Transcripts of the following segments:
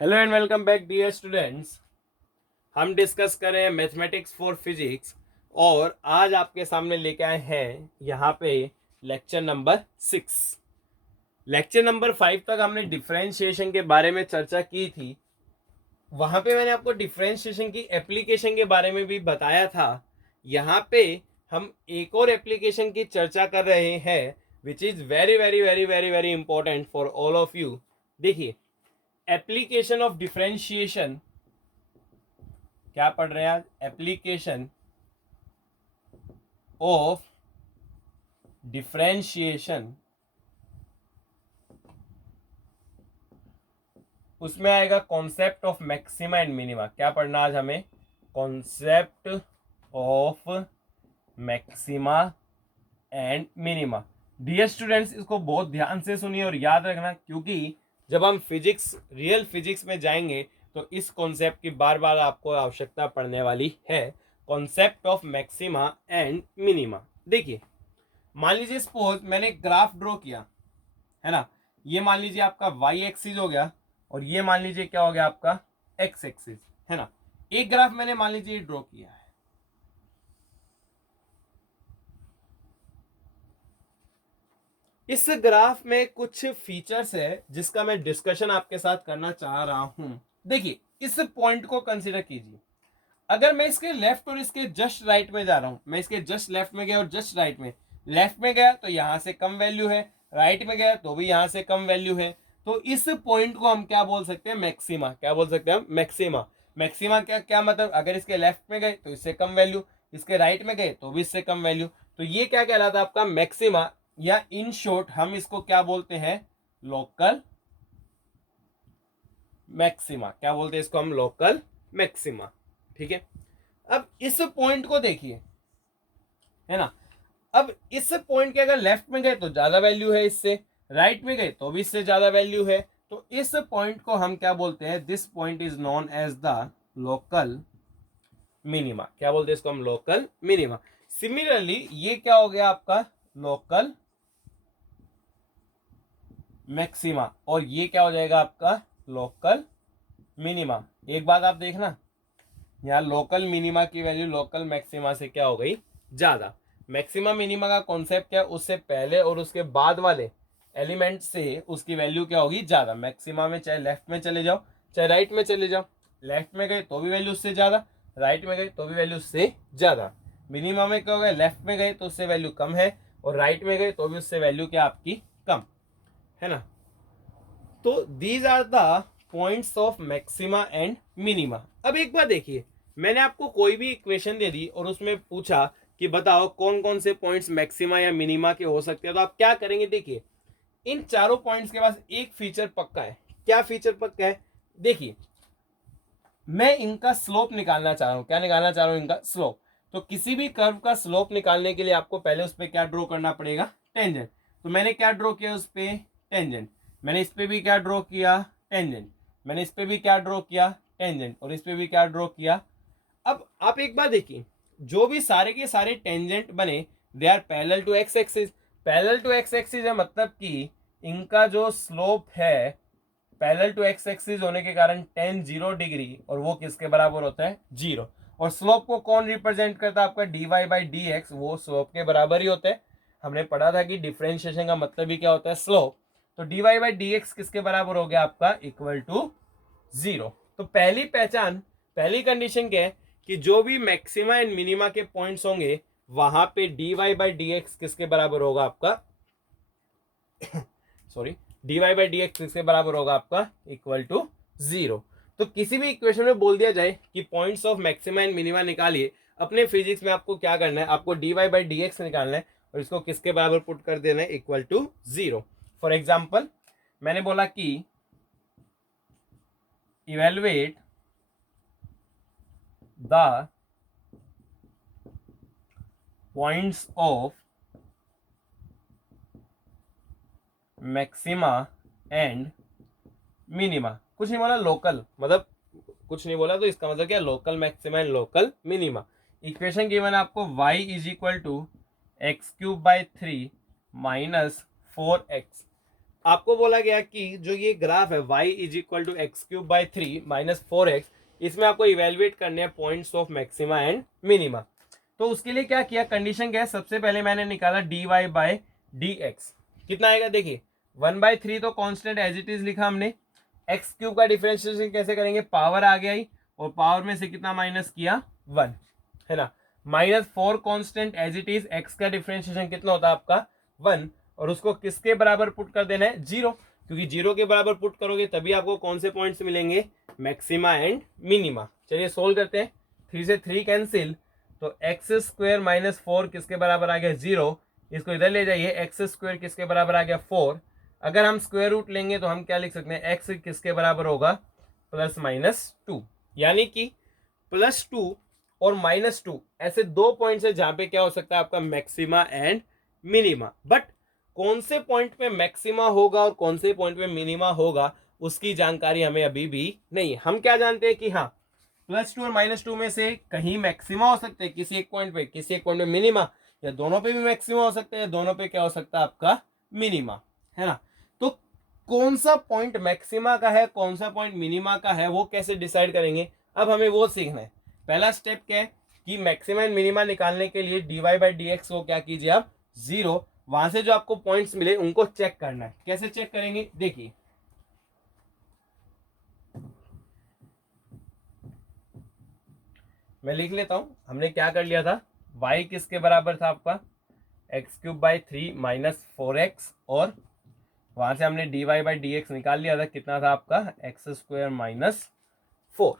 Hello and welcome back dear students. हम discuss कर रहे हैं मैथमेटिक्स फॉर फिजिक्स और आज आपके सामने लेके आए हैं यहाँ पे लेक्चर नंबर 6। लेक्चर नंबर 5 तक हमने डिफरेंशिएशन के बारे में चर्चा की थी। वहां पे मैंने आपको डिफरेंशिएशन की एप्लीकेशन के बारे में भी बताया था। यहाँ पे हम एक और एप्लीकेशन की चर्चा कर रहे हैं which is very very very very very important for all of you. देखिए, एप्लीकेशन ऑफ डिफरेंशिएशन क्या पढ़ रहे हैं आज? एप्लीकेशन ऑफ डिफरेंशिएशन, उसमें आएगा concept of maxima and minima. क्या पढ़ना आज हमें? Concept of maxima and minima. Dear students, इसको बहुत ध्यान से सुनिए और याद रखना, क्योंकि जब हम फिजिक्स, रियल फिजिक्स में जाएंगे तो इस कॉन्सेप्ट की बार बार आपको आवश्यकता पड़ने वाली है। Concept of maxima and minima. देखिए, मान लीजिए सपोज मैंने एक ग्राफ ड्रॉ किया है ना। ये मान लीजिए आपका वाई एक्सिस हो गया और ये मान लीजिए क्या हो गया आपका एक्स एक्सिस, है ना। एक ग्राफ मैंने मान लीजिए ड्रॉ किया है। इस ग्राफ में कुछ फीचर्स है जिसका मैं डिस्कशन आपके साथ करना चाह रहा हूं। देखिए, इस पॉइंट को कंसीडर कीजिए। अगर मैं इसके लेफ्ट और इसके जस्ट राइट में जा रहा हूं, मैं इसके जस्ट लेफ्ट में गया और जस्ट राइट में, लेफ्ट में गया तो यहां से कम वैल्यू है, राइट में गया तो भी यहां से कम वैल्यू है। तो इस पॉइंट को हम क्या बोल सकते हैं? मैक्सिमा। क्या बोल सकते हैं हम? मैक्सिमा। मैक्सिमा क्या क्या मतलब? अगर इसके लेफ्ट में गए तो इससे कम वैल्यू, इसके राइट में गए तो भी इससे कम वैल्यू। तो ये क्या कहलाता है? आपका मैक्सिमा, या इन शॉर्ट हम इसको क्या बोलते हैं? Local maxima. क्या बोलते हैं इसको हम? Local maxima. ठीक है। अब इस पॉइंट को देखिए, है ना। अब इस पॉइंट के अगर लेफ्ट में गए तो ज्यादा वैल्यू है इससे, राइट में गए तो भी इससे ज्यादा वैल्यू है। तो इस पॉइंट को हम क्या बोलते हैं? This point is known as the local minima. क्या बोलते हैं इसको हम? Local minima. सिमिलरली ये क्या हो गया आपका? Local maxima. और ये क्या हो जाएगा आपका? Local minima. एक बात आप देखना, यहाँ लोकल मिनिमा की वैल्यू लोकल मैक्सिमा से क्या हो गई? ज्यादा। मैक्सिमा मिनिमा का कॉन्सेप्ट क्या है? उससे पहले और उसके बाद वाले एलिमेंट से उसकी वैल्यू क्या होगी? ज्यादा। मैक्सिमा में चाहे लेफ्ट में चले जाओ चाहे राइट में चले जाओ, लेफ्ट में गए तो भी वैल्यू उससे ज्यादा, राइट में गए तो भी वैल्यू उससे ज्यादा। मिनिमा में क्या होगा? लेफ्ट में गए तो उससे वैल्यू कम है और राइट में गए तो भी उससे वैल्यू क्या आपकी? कम, है ना। तो these are the points of maxima and minima. अब एक बार देखिए, मैंने आपको कोई भी इक्वेशन दे दी और उसमें पूछा कि बताओ कौन कौन से पॉइंट्स मैक्सिमा या मिनिमा के हो सकते हैं, तो आप क्या करेंगे? देखिए, इन चारों पॉइंट्स के पास एक फीचर पक्का है। क्या फीचर पक्का है? देखिए, मैं इनका स्लोप निकालना चाह रहा हूं। क्या निकालना चाह रहा हूं? इनका स्लोप। तो किसी भी कर्व का स्लोप निकालने के लिए आपको पहले उस पर क्या ड्रॉ करना पड़ेगा? टेंजेंट। तो मैंने क्या ड्रॉ किया उस पर? टेंजेंट। मैंने इस पे भी क्या ड्रॉ किया? टेंजेंट। मैंने इस पे भी क्या ड्रॉ किया? टेंजेंट। और इस पे भी क्या ड्रॉ किया? अब आप एक बात देखिए, जो भी सारे के सारे टेंजेंट बने they are parallel to x axis. Parallel to x axis है मतलब कि इनका जो स्लोप है पैरेलल टू एक्स एक्सिस होने के कारण टेन 0 डिग्री, और वो किसके बराबर होता है? 0। और स्लोप को कौन रिप्रेजेंट करता है? आपका d y by d x, वो स्लोप के बराबर ही होता है। हमने पढ़ा था कि डिफरेंशिएशन का मतलब ही क्या होता है? स्लोप। तो d y by d x किसके बराबर हो गया आपका? Equal to 0। तो पहली पहचान, पहली कंडीशन क्या है कि जो भी मैक्सिमा एंड मिनिमा के पॉइंट्स होंगे वहां पे d y by d x किसके बराबर होगा आपका? Sorry, d y by d x किसके बराबर होगा आपका? Equal to 0। तो किसी भी इक्वेशन में बोल दिया जाए कि points of maxima and minima निकालिए, अपने फिजिक्स में आपको क्या करना है? आपको d y by d x निकालना है और इसको किसके बराबर पुट कर देना है? Equal to 0। फॉर एग्जाम्पल, मैंने बोला कि evaluate the points of maxima and minima. कुछ नहीं बोला, लोकल, मतलब कुछ नहीं बोला तो इसका मतलब क्या? Local maxima and local minima. Equation given है आपको y is equal to x cube by 3 minus 4x। आपको बोला गया कि जो ये ग्राफ है y is equal to x cube by 3 minus 4x, इसमें आपको इवेल्युएट करने हैं points of maxima and minima. तो उसके लिए क्या किया, कंडीशन क्या है, सबसे पहले मैंने निकाला dy बाय डी एक्स, कितना आएगा देखिए 1/3 तो कांस्टेंट एज इट इज लिखा हमने, एक्स क्यूब का डिफरेंशिएशन कैसे करेंगे, पावर आ गया ही और पावर में से कितना माइनस किया 1, है ना, -4 constant as it is, x का डिफरेंशिएशन कितना होता है आपका 1, और उसको किसके बराबर पुट कर देना है 0, क्योंकि 0 के बराबर पुट करोगे तभी आपको कौन से पॉइंट्स मिलेंगे, मैक्सिमा एंड मिनिमा। चलिए सोल्व करते हैं, 3 से 3 कैंसिल, तो एक्स स्क्वायर माइनस 4 किसके बराबर आ गया 0, इसको इधर ले जाइए, एक्स स्क्वायर किसके बराबर आ गया 4, अगर हम स्क्वायर रूट लेंगे तो हम क्या लिख सकते हैं, एक्स किसके बराबर होगा +-2, यानी कि +2 और -2 ऐसे दो पॉइंट्स है जहां पे क्या हो सकता है आपका मैक्सिमा एंड मिनिमा। बट कौन से पॉइंट पे मैक्सिमा होगा और कौन से पॉइंट पे मिनिमा होगा उसकी जानकारी हमें अभी भी नहीं। हम क्या जानते हैं कि हाँ +2 और -2 में से कहीं मैक्सिमा हो सकते हैं किसी एक पॉइंट पे, किसी एक पॉइंट पे मिनिमा, या दोनों पे भी मैक्सिमा हो सकता है या दोनों पे क्या हो सकता है आपका मिनिमा, है ना। तो कौन सा पॉइंट मैक्सिमा का है कौन सा पॉइंट मिनिमा का है वो कैसे डिसाइड करेंगे, अब हमें वो सीखना है। पहला स्टेप क्या है कि मैक्सिमा एंड मिनिमा निकालने के लिए dy बाई डी एक्स को क्या कीजिए आप 0, वहां से जो आपको पॉइंट्स मिले उनको चेक करना है। कैसे चेक करेंगे देखिए, मैं लिख लेता हूं, हमने क्या कर लिया था, y किसके बराबर था आपका x cube by 3 minus 4x, और वहां से हमने dy बाई डी एक्स निकाल लिया था, कितना था आपका एक्स स्क्वायर माइनस 4।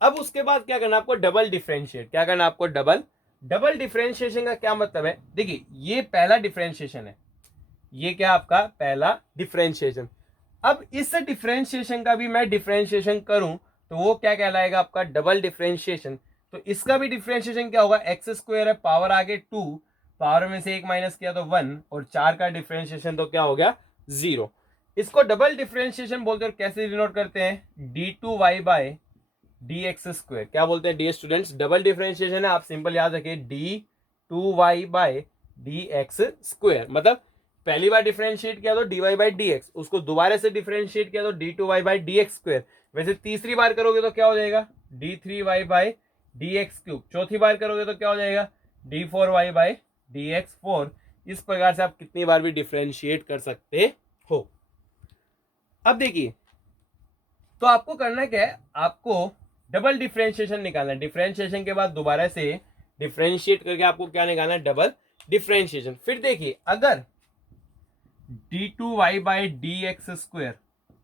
अब उसके बाद क्या करना आपको, डबल डिफरेंशिएट, क्या करना आपको डबल डिफरेंशिएशन का क्या मतलब है, देखिए ये पहला डिफरेंशिएशन है, ये क्या आपका पहला डिफरेंशिएशन। अब इस डिफरेंशिएशन का भी मैं डिफरेंशिएशन करूं तो वो क्या कहलाएगा आपका डबल डिफरेंशिएशन। तो इसका भी डिफरेंशिएशन क्या होगा, एक्स स्क्वायर है, पावर आगे 2, पावर में से 1 माइनस किया तो 1, और 4 का डिफरेंशिएशन तो क्या हो गया 0। इसको डबल डिफरेंशिएशन बोलते हैं और कैसे डिनोट करते हैं, d2y bye D x square, क्या बोलते हैं डी स्टूडेंट्स, डबल डिफरेंशिएशन है, आप सिंपल याद रखिए d2y bye D x square, मतलब पहली बार डिफरेंशिएट किया तो dy बाई डी एक्स, उसको दोबारा से डिफरेंशिएट किया तो d2y by d x square, वैसे तीसरी बार करोगे तो क्या हो जाएगा d3y by d x cube, चौथी बार करोगे तो क्या हो जाएगा d4y बाई डी एक्स 4। इस प्रकार से आप कितनी बार भी डिफरेंशिएट कर सकते हो। अब देखिए, तो आपको करना क्या है, आपको डबल डिफरेंशिएशन निकालना है, डिफरेंशिएशन के बाद दोबारा से डिफरेंशिएट करके आपको क्या निकालना है, डबल डिफरेंशिएशन। फिर देखिए अगर d2y by d x square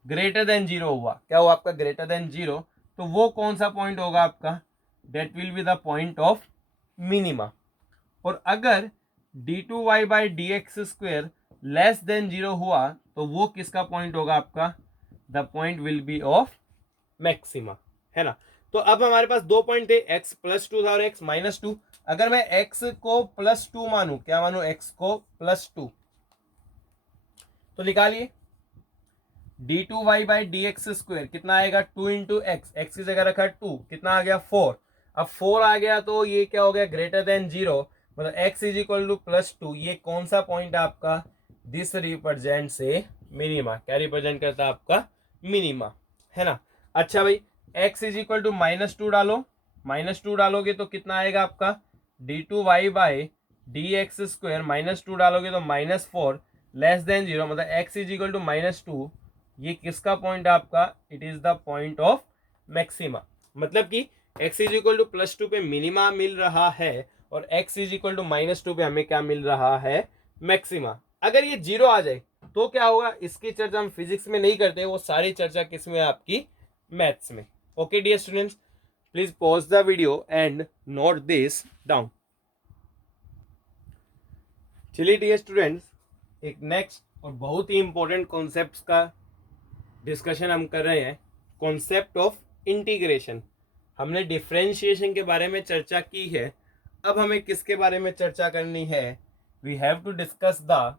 greater than 0 हुआ, क्या हुआ आपका ग्रेटर देन 0, तो वो कौन सा पॉइंट होगा आपका, that will be the point of minima. और अगर d2y by d x square less than 0 हुआ तो वो किसका पॉइंट होगा आपका, the point will be of maxima, है ना। तो अब हमारे पास दो पॉइंट थे, x +2 था और x -2। अगर मैं x को +2 मानू, क्या मानू, x को +2, तो निकालिए d2y by d x square कितना आएगा 2 इंटू एक्स, एक्स की जगह रखा 2, कितना आ गया 4। अब 4 आ गया तो ये क्या हो गया ग्रेटर देन 0, मतलब x इज इक्वल टू +2, ये कौन सा पॉइंट है आपका, दिस रिप्रेजेंट से मिनिमा, क्या रिप्रेजेंट करता है आपका मिनिमा, है ना। अच्छा भाई x इज इक्वल टू -2 डालो, -2 डालोगे तो कितना आएगा आपका d2y by d x square, -2 डालोगे तो -4 लेस देन 0, मतलब x इज इक्वल टू -2, ये किसका पॉइंट है आपका, it is the point of maxima. मतलब कि x इज इक्वल टू +2 पे मिनिमा मिल रहा है और x इज इक्वल टू -2 पे हमें क्या मिल रहा है मैक्सिमा। अगर ये 0 आ जाए तो क्या होगा, इसकी चर्चा हम फिजिक्स में नहीं करते, वो सारी चर्चा किस में आपकी मैथ्स में। Okay dear students, please pause the video and note this down. चलिए डियर स्टूडेंट्स, एक नेक्स्ट और बहुत ही इंपॉर्टेंट कॉन्सेप्ट्स का डिस्कशन हम कर रहे हैं, कॉन्सेप्ट ऑफ इंटीग्रेशन। हमने डिफरेंशिएशन के बारे में चर्चा की है, अब हमें किसके बारे में चर्चा करनी है, we have to discuss the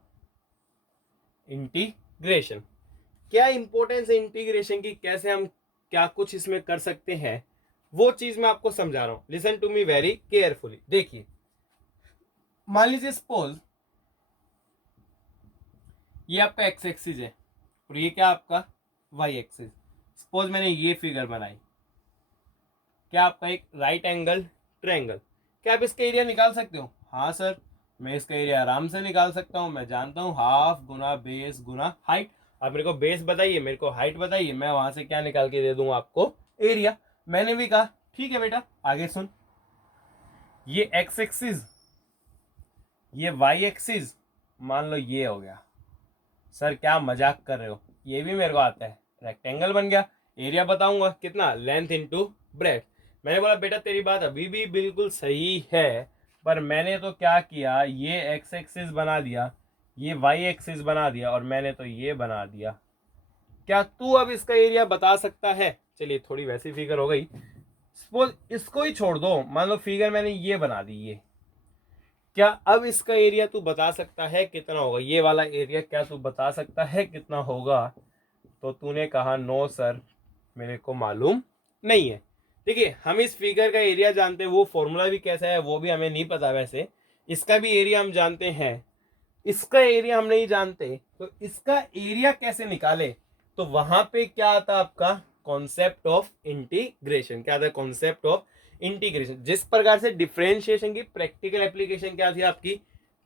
integration. क्या इंपॉर्टेंस है इंटीग्रेशन की, कैसे हम क्या कुछ इसमें कर सकते हैं, वो चीज मैं आपको समझा रहा हूं, listen to me very carefully. देखिए मान लीजिए सपोज ये आपका एक्स एक्सिस है और ये क्या आपका वाई एक्सिस। सपोज मैंने ये फिगर बनाई, क्या आपका एक राइट एंगल ट्रायंगल, क्या आप इसका एरिया निकाल सकते हो? हाँ सर, मैं इसका एरिया आराम से निकाल सकता हूँ। मैं जानता हूँ हाफ गुना बेस गुना हाइट। आप मेरे को बेस बताइए, मेरे को हाइट बताइए, मैं वहां से क्या निकाल के दे दूंगा आपको? एरिया। मैंने भी कहा ठीक है बेटा, आगे सुन। ये एक्स एक्सिस, ये वाई एक्सिस, मान लो ये हो गया। सर क्या मजाक कर रहे हो? ये भी मेरे को आता है। रेक्टेंगल बन गया। एरिया बताऊंगा कितना, लेंथ इनटू ब्रेथ। मैंने बोला बेटा तेरी बात अभी भी बिल्कुल सही है, पर मैंने तो क्या किया, ये एक्स एक्सिस बना दिया, ये वाई एक्सिस बना दिया, और मैंने तो ये बना दिया। क्या तू अब इसका एरिया बता सकता है? चलिए थोड़ी वैसी फिगर हो गई। सपोज इसको ही छोड़ दो, मान लो फिगर मैंने ये बना दी, ये क्या अब इसका एरिया तू बता सकता है कितना होगा? ये वाला एरिया क्या तू बता सकता है कितना होगा? तो तूने कहा नो सर, मेरे को मालूम नहीं है। देखिए हम इस फिगर का एरिया जानते हैं, वो फॉर्मूला भी कैसा है वो भी हमें नहीं पता। वैसे इसका भी एरिया हम जानते हैं, इसका एरिया हम नहीं जानते, तो इसका एरिया कैसे निकाले? तो वहां पे क्या आता आपका कॉन्सेप्ट ऑफ इंटीग्रेशन। क्या था? Concept of integration. जिस प्रकार से डिफरेंशिएशन की प्रैक्टिकल एप्लीकेशन क्या थी आपकी,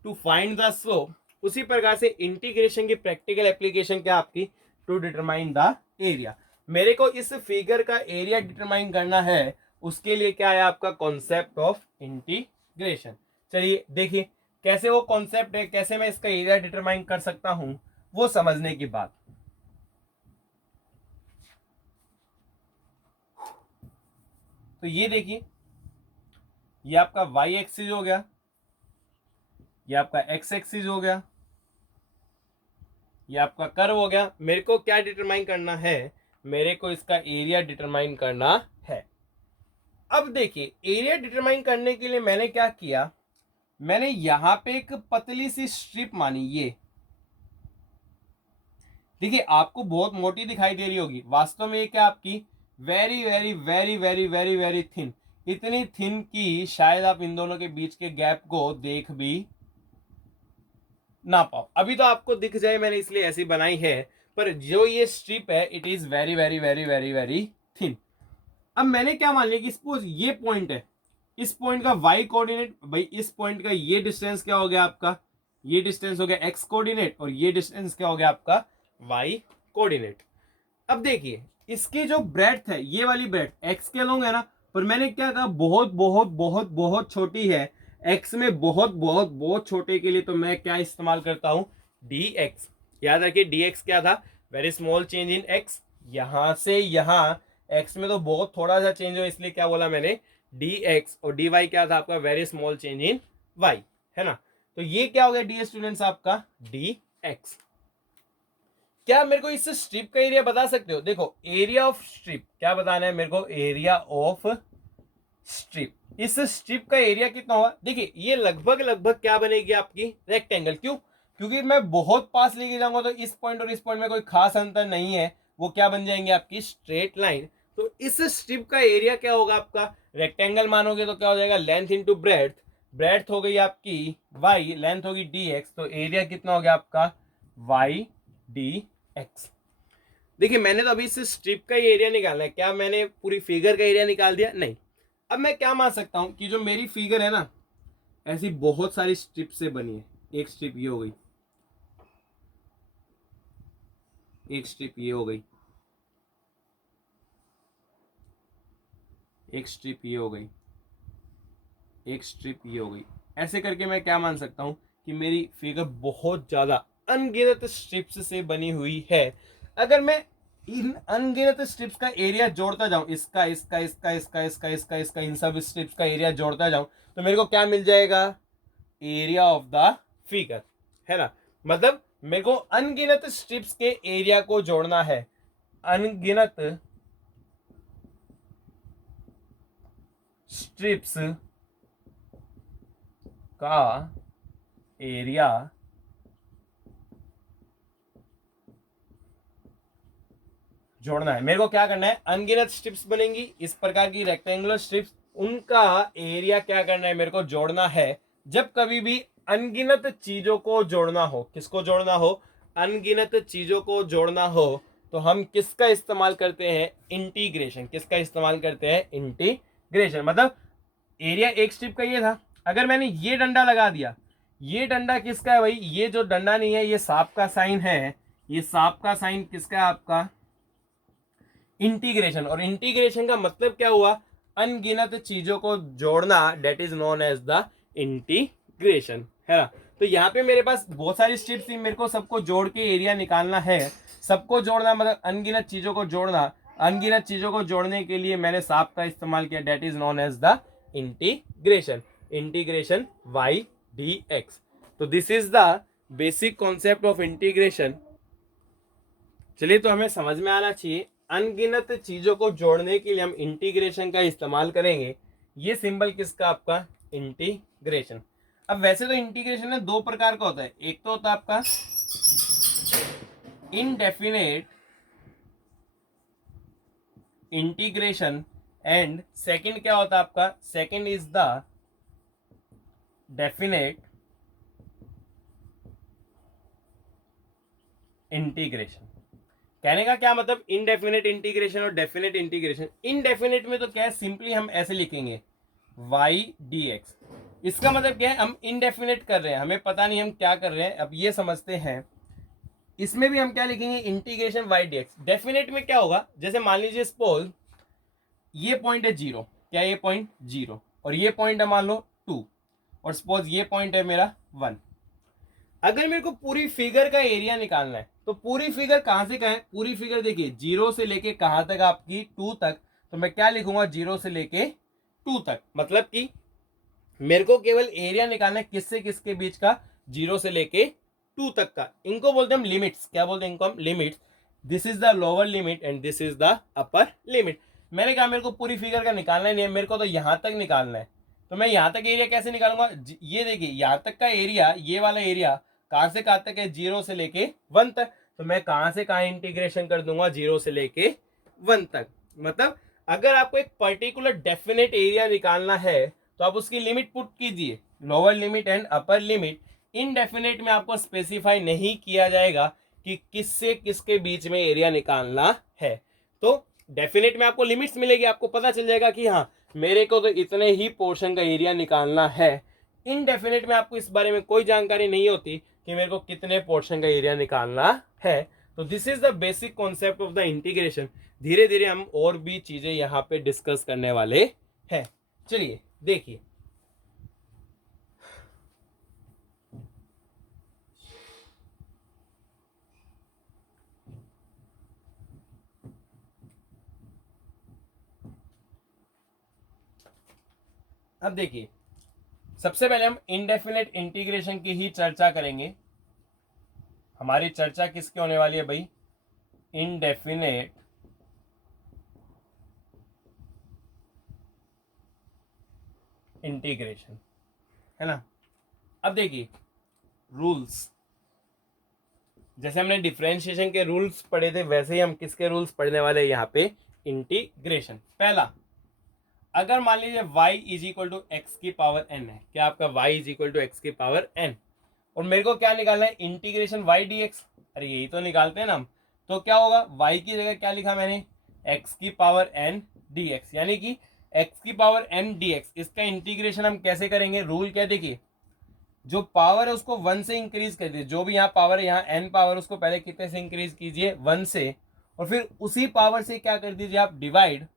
टू फाइंड द स्लोप, उसी प्रकार से इंटीग्रेशन की प्रैक्टिकल एप्लीकेशन क्या आपकी, टू डिटरमाइन द एरिया। मेरे को इस फिगर का एरिया डिटरमाइन करना है, उसके लिए क्या है आपका कॉन्सेप्ट ऑफ इंटीग्रेशन। चलिए देखिए कैसे वो कॉन्सेप्ट है, कैसे मैं इसका एरिया डिटरमाइन कर सकता हूं, वो समझने की बात। तो ये देखिए, ये आपका y एक्सिस हो गया, ये आपका x एक्सिस हो गया, ये आपका कर्व हो गया। मेरे को क्या डिटरमाइन करना है? मेरे को इसका एरिया डिटरमाइन करना है। अब देखिए एरिया डिटरमाइन करने के लिए मैंने क्या किया, मैंने यहां पे एक पतली सी स्ट्रिप मानी। ये देखिए आपको बहुत मोटी दिखाई दे रही होगी, वास्तव में ये क्या आपकी very very very very very very thin, इतनी थिन कि शायद आप इन दोनों के बीच के गैप को देख भी ना पाओ। अभी तो आपको दिख जाए मैंने इसलिए ऐसी बनाई है, पर जो ये स्ट्रिप है it is very very very very very thin. अब मैंने क्या मान लिया कि सपोज ये पॉइंट है, इस पॉइंट का y कोऑर्डिनेट, भाई इस पॉइंट का ये डिस्टेंस क्या हो गया आपका, ये डिस्टेंस हो गया x कोऑर्डिनेट, और ये डिस्टेंस क्या हो गया आपका y कोऑर्डिनेट। अब देखिए इसकी जो ब्रेड्थ है, ये वाली ब्रेड्थ x के लॉन्ग है ना, पर मैंने क्या कहा बहुत बहुत बहुत बहुत छोटी है, x में बहुत बहुत बहुत छोटे के लिए तो मैं क्या इस्तेमाल करता हूं, dx। याद रखिए dx क्या था, very small change in x। यहां से यहां x में तो बहुत थोड़ा सा चेंज हो, इसलिए क्या बोला मैंने dx, और dy क्या था आपका very small change in y, है ना। तो ये क्या हो गया डी स्टूडेंट्स आपका dx। क्या मेरे को इस स्ट्रिप का एरिया बता सकते हो? देखो एरिया ऑफ स्ट्रिप क्या बताना है मेरे को, एरिया ऑफ स्ट्रिप। इस स्ट्रिप का एरिया कितना होगा? देखिए ये लगभग लगभग क्या बनेगी आपकी रेक्टेंगल। क्यों? क्योंकि मैं बहुत पास लेके जाऊंगा तो इस पॉइंट और इस पॉइंट में कोई खास अंतर नहीं है, वो क्या बन जाएंगे आपकी स्ट्रेट लाइन। तो इस स्ट्रिप का एरिया क्या होगा आपका, रेक्टेंगल मानोगे तो क्या हो जाएगा, लेंथ इंटू ब्रेड्थ। ब्रेड्थ हो गई आपकी y, लेंथ होगी dx, तो एरिया कितना हो गया आपका y dx। देखिए मैंने तो अभी इस स्ट्रिप का ही एरिया निकालना है, क्या मैंने पूरी फिगर का एरिया निकाल दिया? नहीं। अब मैं क्या मान सकता हूं कि जो मेरी फिगर है ना, ऐसी बहुत सारी स्ट्रिप से बनी है। एक स्ट्रिप ये हो गई, एक स्ट्रिप ये हो गई, एक स्ट्रिप ये हो गई, एक स्ट्रिप ये हो गई। ऐसे करके मैं क्या मान सकता हूं कि मेरी फिगर बहुत ज्यादा अनगिनत स्ट्रिप्स से बनी हुई है। अगर मैं इन अनगिनत स्ट्रिप्स का एरिया जोड़ता जाऊं, इसका इसका इसका इसका इसका इसका इसका इन सब स्ट्रिप्स का एरिया जोड़ता जाऊं, तो मेरे को क्या मिल जाएगा, एरिया ऑफ द फिगर, है ना। मतलब मेरे को अनगिनत स्ट्रिप्स के एरिया को जोड़ना है, अनगिनत स्ट्रिप्स का एरिया जोड़ना है। मेरे को क्या करना है, अनगिनत स्ट्रिप्स बनेंगी इस प्रकार की रेक्टेंगुलर स्ट्रिप्स, उनका एरिया क्या करना है, मेरे को जोड़ना है। जब कभी भी अनगिनत चीजों को जोड़ना हो, किसको जोड़ना हो, अनगिनत चीजों को जोड़ना हो तो हम किसका इस्तेमाल करते हैं? इंटीग्रेशन। किसका इस्तेमाल करते हैं? इंटीग्रेशन। मतलब एरिया एक स्ट्रिप का ये था, अगर मैंने ये डंडा लगा दिया, ये डंडा किसका है भाई? ये जो डंडा नहीं है, ये सांप का साइन है, ये सांप का साइन किसका है? आपका इंटीग्रेशन। और इंटीग्रेशन का मतलब क्या हुआ? अनगिनत चीजों को जोड़ना, that is known as the integration, है ना। तो यहाँ पे मेरे पास बहुत सारी स्ट्रिप्स थी, मेरे को सबको जोड़ के एरिया निकालना है। सबको जोड़ना मतलब अनगिनत चीजों को जोड़ना। अनगिनत चीजों को जोड़ने के लिए मैंने सांप का इस्तेमाल किया, that is known as the integration. Integration y d x. तो this is the basic concept of integration. चलिए, तो हमें समझ में आना चाहिए अनगिनत चीजों को जोड़ने के लिए हम इंटीग्रेशन का इस्तेमाल करेंगे। ये सिंबल किसका? आपका इंटीग्रेशन। अब वैसे तो इंटीग्रेशन ना दो प्रकार का होता है, एक तो होता है आपका इनडेफिनेट इंटीग्रेशन एंड सेकंड क्या होता है आपका? Second is the definite integration. कहने का क्या मतलब? इनडेफिनेट इंटीग्रेशन और डेफिनेट इंटीग्रेशन। इनडेफिनेट में तो क्या है, सिंपली हम ऐसे लिखेंगे वाई डी एक्स। इसका मतलब क्या है? हम इनडेफिनेट कर रहे हैं, हमें पता नहीं हम क्या कर रहे हैं। अब ये समझते हैं, इसमें भी हम क्या लिखेंगे? Integration y d x. Definite में क्या होगा? जैसे मान लीजिए सपोज ये पॉइंट है 0, क्या ये पॉइंट 0, और ये पॉइंट है मान लो 2, और सपोज ये पॉइंट है मेरा 1। अगर मेरे को पूरी फिगर का एरिया निकालना है तो पूरी फिगर कहां से कहां है? पूरी फिगर देखिए 0 से लेके कहां तक? आपकी 2 तक। तो मैं क्या लिखूंगा? 0 से लेके 2 तक। मतलब कि मेरे को केवल एरिया निकालना है किससे किसके बीच का? 0 से लेके 2 तक का। इनको बोलते हैं हम लिमिट्स। क्या बोलते हैं इनको हम? Limits. This is the lower limit and this is the upper limit. मैंने कहा मेरे को पूरी फिगर का निकालना ही नहीं है, मेरे को तो यहां तक निकालना है। तो मैं यहां तक एरिया कैसे निकालूंगा? ये देखिए यहां तक का एरिया, ये वाला एरिया कहां से कहां तक है? 0 से लेके 1 तक। तो मैं कहां से कहां इंटीग्रेशन कर दूंगा? 0 से लेके 1 तक। मतलब अगर आपको एक पर्टिकुलर डेफिनेट एरिया निकालना है तो आप उसकी लिमिट पुट कीजिए, lower limit and upper limit. Indefinite में आपको स्पेसिफाई नहीं किया जाएगा कि किससे किसके बीच में एरिया निकालना है। तो डेफिनेट में आपको लिमिट्स मिलेगी, आपको पता चल जाएगा कि हाँ मेरे को तो इतने ही पोर्शन का एरिया निकालना है। इनडेफिनेट में आपको इस बारे में कोई जानकारी नहीं होती कि मेरे को कितने पोर्शन का एरिया निकालना है। तो this is the basic concept of the integration. धीरे धीरे हम और भी चीजें यहाँ पे डिस्कस करने वाले हैं। चलिए देखिए, अब देखिए सबसे पहले हम इनडेफिनेट इंटीग्रेशन की ही चर्चा करेंगे। हमारी चर्चा किसकी होने वाली है भाई? इनडेफिनेट इंटीग्रेशन, है ना। अब देखिए रूल्स, जैसे हमने डिफरेंशिएशन के रूल्स पढ़े थे वैसे ही हम किसके रूल्स पढ़ने वाले हैं यहाँ पे? इंटीग्रेशन। पहला, अगर मान लीजिए y is equal to x की पावर n है, क्या आपका y is equal to x की पावर n, और मेरे को क्या निकालना है? Integration y dx। अरे यही तो निकालते हैं ना हम। तो क्या होगा? y की जगह क्या लिखा मैंने? x की पावर n dx, यानी कि x की पावर n dx। इसका इंटीग्रेशन हम कैसे करेंगे? रूल क्या? देखिए जो पावर है उसको 1 से इंक्रीज कर दीजिए, जो भी यहाँ पावर है, यहाँ n पावर, उसको पहले कितने से इंक्रीज कीजिए? 1 से, और फिर उसी पावर से क्या कर दीजिए आप? डिवाइड,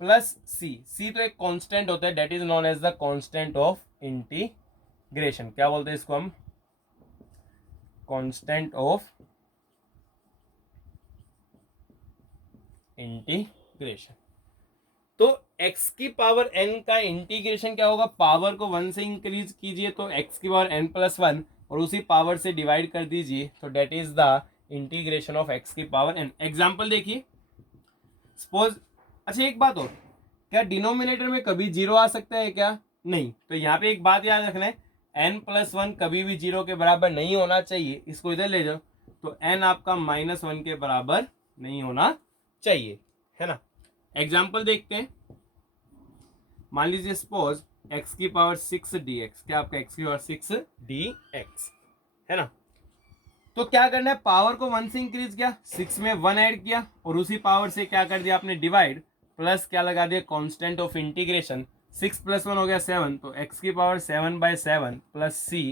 प्लस सी तो एक कांस्टेंट होता है, that is known as the constant of integration. क्या बोलते हैं इसको हम? Constant of integration. तो x की पावर n का इंटीग्रेशन क्या होगा? पावर को 1 से इंक्रीज कीजिए तो x की पावर n प्लस 1, और उसी पावर से डिवाइड कर दीजिए, तो that is the integration of x की पावर n। एग्जाम्पल देखिए, सपोज, अच्छा एक बात और, क्या डिनोमिनेटर में कभी 0 आ सकता है क्या? नहीं। तो यहाँ पे एक बात याद रखना है, n प्लस 1 कभी भी 0 के बराबर नहीं होना चाहिए। इसको इधर ले जाओ, तो n आपका -1 के बराबर नहीं होना चाहिए, है ना। एग्जाम्पल देखते हैं, मान लीजिए सपोज x की पावर 6 dx, क्या आपका x की पावर 6 dx, है ना। तो क्या करना है, पावर को 1 से इंक्रीज किया, 6 में 1 ऐड किया और उसी पावर से क्या कर दिया आपने डिवाइड, प्लस क्या लगा दिया कांस्टेंट ऑफ इंटीग्रेशन, 6 + 1 हो गया 7, तो x की power 7/7 plus c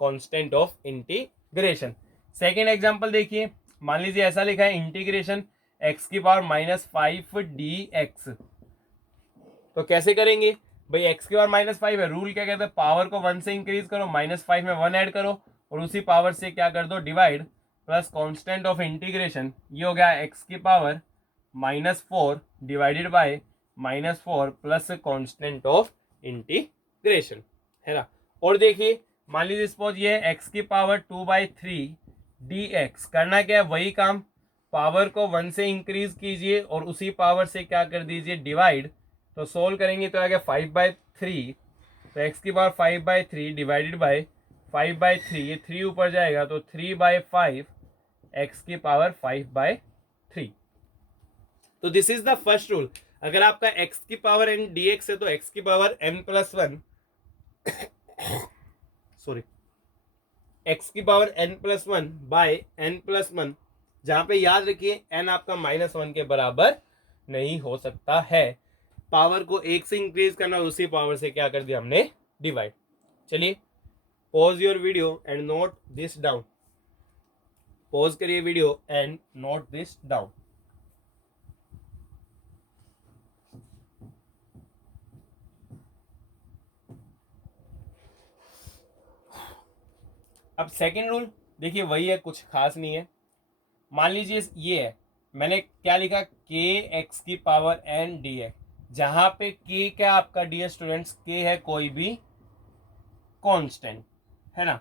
constant of integration. Second example देखिए, मान लीजिए ऐसा लिखा है इंटीग्रेशन x की पावर -5 dx, तो कैसे करेंगे भाई, x की पावर -5 है, रूल क्या कहता है, पावर को 1 से इंक्रीज करो, -5 में 1 ऐड करो और उसी पावर से क्या कर दो divide, plus constant of integration, ये हो गया x की power -4 divided by -4 plus constant of integration, है ना। और देखिए मान लीजिए सपोज ये x की पावर 2/3 dx, करना क्या है, वही काम, पावर को 1 से इंक्रीज कीजिए और उसी पावर से क्या कर दीजिए डिवाइड, तो सोल्व करेंगे तो आ गया 5/3, तो x की पावर 5/3 डिवाइडेड बाय 5/3, ये 3 ऊपर जाएगा तो 3/5 x की पावर 5/3। तो this is the first rule, अगर आपका x की पावर n dx है तो x की पावर n+1 सॉरी x की पावर n+1 बाय n+1, जहां पे याद रखिए n आपका -1 के बराबर नहीं हो सकता है, पावर को 1 से इंक्रीज करना, उसी पावर से क्या कर दिया हमने डिवाइड। चलिए pause your video and note this down, pause करिए video and note this down. अब सेकेंड रूल देखिए वही है, कुछ खास नहीं है। मान लीजिए ये है, मैंने क्या लिखा, के एक्स की पावर n dx, जहां पे k क्या आपका डियर स्टूडेंट्स, k है कोई भी कांस्टेंट, है ना।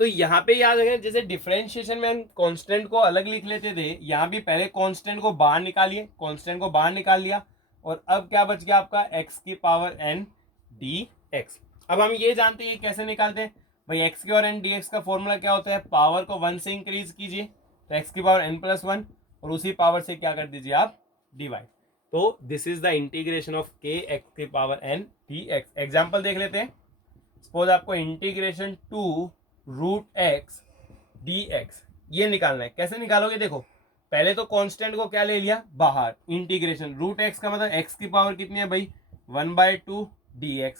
तो यहाँ पे याद रखें, जैसे डिफरेंशिएशन में हम कांस्टेंट को अलग लिख लेते थे, यहाँ भी पहले कांस्टेंट को बाहर निकालिए, कांस्टेंट को बाहर निकाल लिया और अब क्या बच गया आपका x की पावर n dx। अब हम ये जानते हैं ये कैसे निकालते हैं भाई, x की पावर n dx का फॉर्मूला क्या होता है, पावर को 1 से इंक्रीज कीजिए तो x की पावर n+1 और उसी पावर से क्या कर दीजिए आप डिवाइड, तो this is the integration of k x की पावर n dx। एग्जाम्पल देख लेते हैं, सपोज आपको इंटीग्रेशन 2√x dx ये निकालना है, कैसे निकालोगे, देखो पहले तो कांस्टेंट को क्या ले लिया बाहर, इंटीग्रेशन √x का मतलब x की पावर कितनी है भाई 1/2 dx,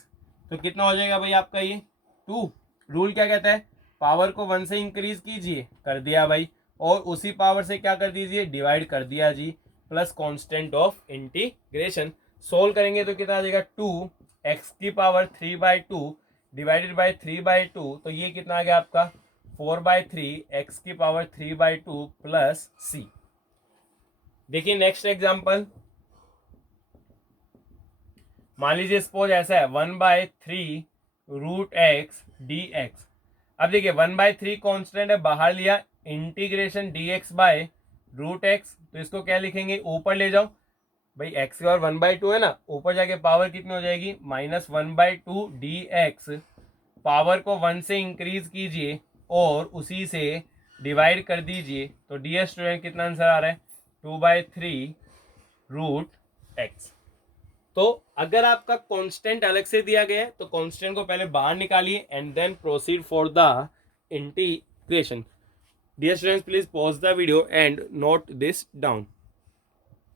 तो कितना हो जाएगा भाई आपका ये 2। रूल क्या कहता है, पावर को 1 से इंक्रीज कीजिए, कर दिया भाई, और उसी पावर से क्या कर दीजिए डिवाइड कर दिया जी, plus constant of integration, solve करेंगे तो कितना आ जाएगा 2x की पावर 3/2 डिवाइडेड बाय 3/2, तो ये कितना आ गया आपका 4/3 x की पावर 3/2 प्लस c। देखिए नेक्स्ट एग्जांपल, मान लीजिए सपोज ऐसा है 1/3 √x अब देखिए 1/3 कांस्टेंट है, बाहर लिया, इंटीग्रेशन dx बाय √x, तो इसको क्या लिखेंगे, ऊपर ले जाओ भाई, x की पावर 1/2 है ना, ऊपर जाके पावर कितनी हो जाएगी -1/2 dx, पावर को 1 से इंक्रीज कीजिए और उसी से डिवाइड कर दीजिए, तो डियर स्टूडेंट कितना आंसर आ रहा है 2/3 √x। तो अगर आपका कांस्टेंट अलग से दिया गया है तो कांस्टेंट को पहले बाहर निकालिए and then proceed for the integration. Dear students please pause the video and note this down.